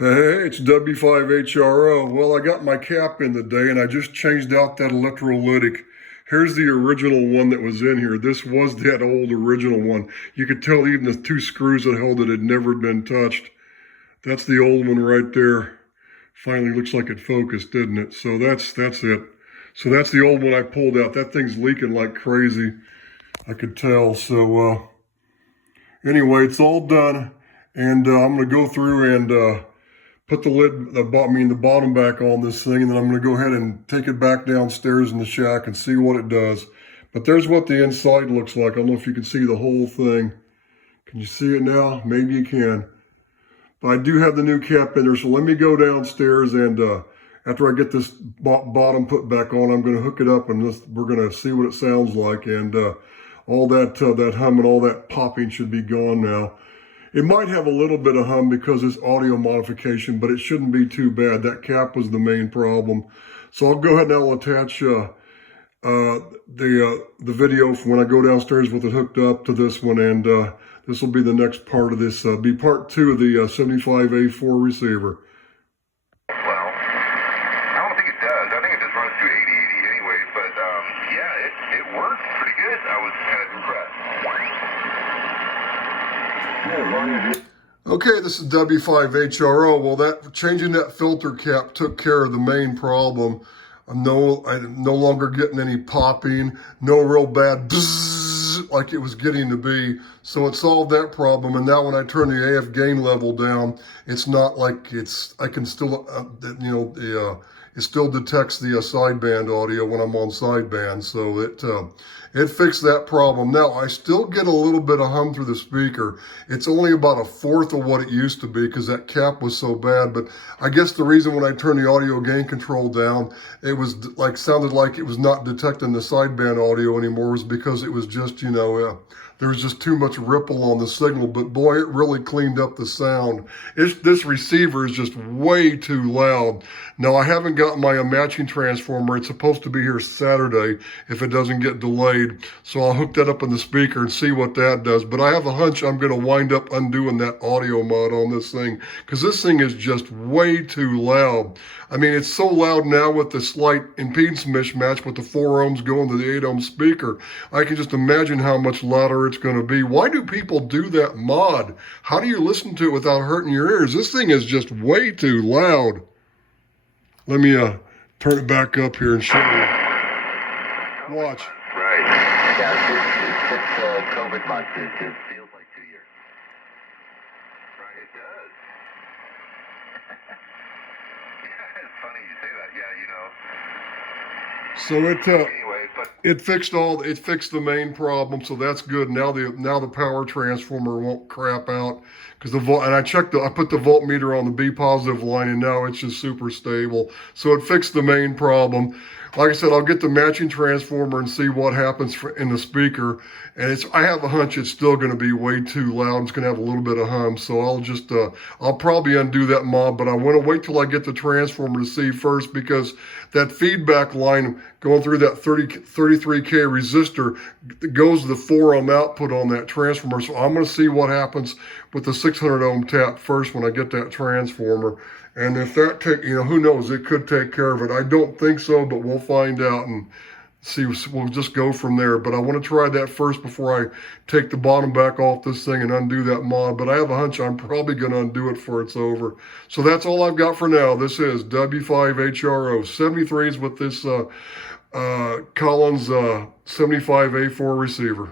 Hey, it's W5HRO. Well, I got my cap in today and I just changed out that electrolytic. Here's the original one that was in here. This was that old original one. You could tell even the two screws that held it had never been touched. That's the old one right there. Finally looks like it focused, didn't it? So that's it. So that's the old one I pulled out. That thing's leaking like crazy. I could tell. So anyway, it's all done. And I'm going to go through and put the bottom back on this thing, and then I'm going to go ahead and take it back downstairs in the shack and see what it does. But there's what the inside looks like. I don't know if you can see the whole thing. Can you see it now? Maybe you can. But I do have the new cap in there, so let me go downstairs, and after I get this bottom put back on, I'm going to hook it up, and we're going to see what it sounds like. And all that hum and all that popping should be gone now. It might have a little bit of hum because it's audio modification, but it shouldn't be too bad. That cap was the main problem. So I'll go ahead and I'll attach the video from when I go downstairs with it hooked up to this one, and this will be the next part of this, be part 2 of the 75A-4 receiver. Well, I don't think it does. I think it just runs through 80 anyways, but yeah, it works pretty good. I was kind of impressed. Okay, this is W5HRO. Well, changing that filter cap took care of the main problem. I'm no longer getting any popping, no real bad bzzz like it was getting to be. So it solved that problem. And now when I turn the AF gain level down, it's not like I can still, it still detects the sideband audio when I'm on sideband. So it fixed that problem. Now, I still get a little bit of hum through the speaker. It's only about 1/4 of what it used to be because that cap was so bad. But I guess the reason when I turned the audio gain control down, it was sounded like it was not detecting the sideband audio anymore, was because it was just, there was just too much ripple on the signal. But boy, it really cleaned up the sound. This receiver is just way too loud. Now, I haven't got my matching transformer. It's supposed to be here Saturday if it doesn't get delayed. So I'll hook that up in the speaker and see what that does. But I have a hunch I'm going to wind up undoing that audio mod on this thing, because this thing is just way too loud. I mean, it's so loud now with the slight impedance mismatch with the 4 ohms going to the 8 ohm speaker. I can just imagine how much louder it's going to be. Why do people do that mod? How do you listen to it without hurting your ears? This thing is just way too loud. Let me turn it back up here and show you. Watch. Right. Yeah, it's COVID month. It feels like 2 years. Right, it does. Yeah, it's funny you say that. Yeah, So anyway, but it fixed the main problem, so that's good. Now the power transformer won't crap out, because I put the voltmeter on the B positive line, and now it's just super stable. So it fixed the main problem. Like I said, I'll get the matching transformer and see what happens in the speaker. And I have a hunch it's still going to be way too loud. It's going to have a little bit of hum. So I'll probably undo that mod, but I want to wait till I get the transformer to see first, because that feedback line going through that 33K resistor goes to the 4 ohm output on that transformer. So I'm going to see what happens with the 600 ohm tap first when I get that transformer. And if that who knows, it could take care of it. I don't think so, but we'll find out and see. We'll just go from there. But I want to try that first before I take the bottom back off this thing and undo that mod. But I have a hunch I'm probably going to undo it before it's over. So that's all I've got for now. This is W5HRO 73s with this Collins 75A4 receiver.